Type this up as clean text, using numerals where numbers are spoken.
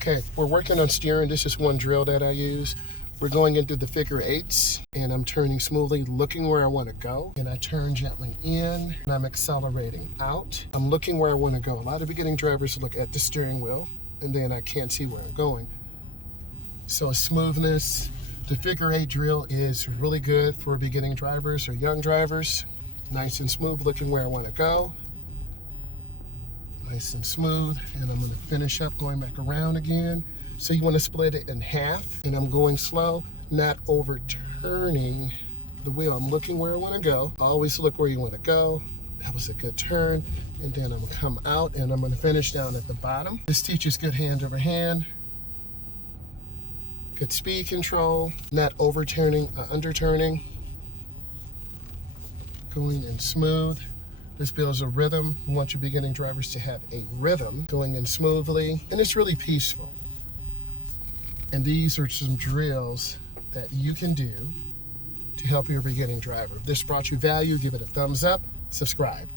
Okay, we're working on steering. This is one drill that I use. We're going into the figure eights, and I'm turning smoothly, looking where I want to go. And I turn gently in, and I'm accelerating out. I'm looking where I want to go. A lot of beginning drivers look at the steering wheel, and then I can't see where I'm going. So smoothness, the figure eight drill is really good for beginning drivers or young drivers. Nice and smooth, looking where I want to go. Nice and smooth, and I'm going to finish up going back around again. So you want to split it in half, and I'm going slow, not overturning the wheel. I'm looking where I want to go. Always look where you want to go. That was a good turn. And then I'm going to come out, and I'm going to finish down at the bottom. This teaches good hand over hand, good speed control, not overturning or underturning, going in smooth. This builds a rhythm. We want your beginning drivers to have a rhythm going in smoothly, and it's really peaceful. And these are some drills that you can do to help your beginning driver. If this brought you value, give it a thumbs up, subscribe.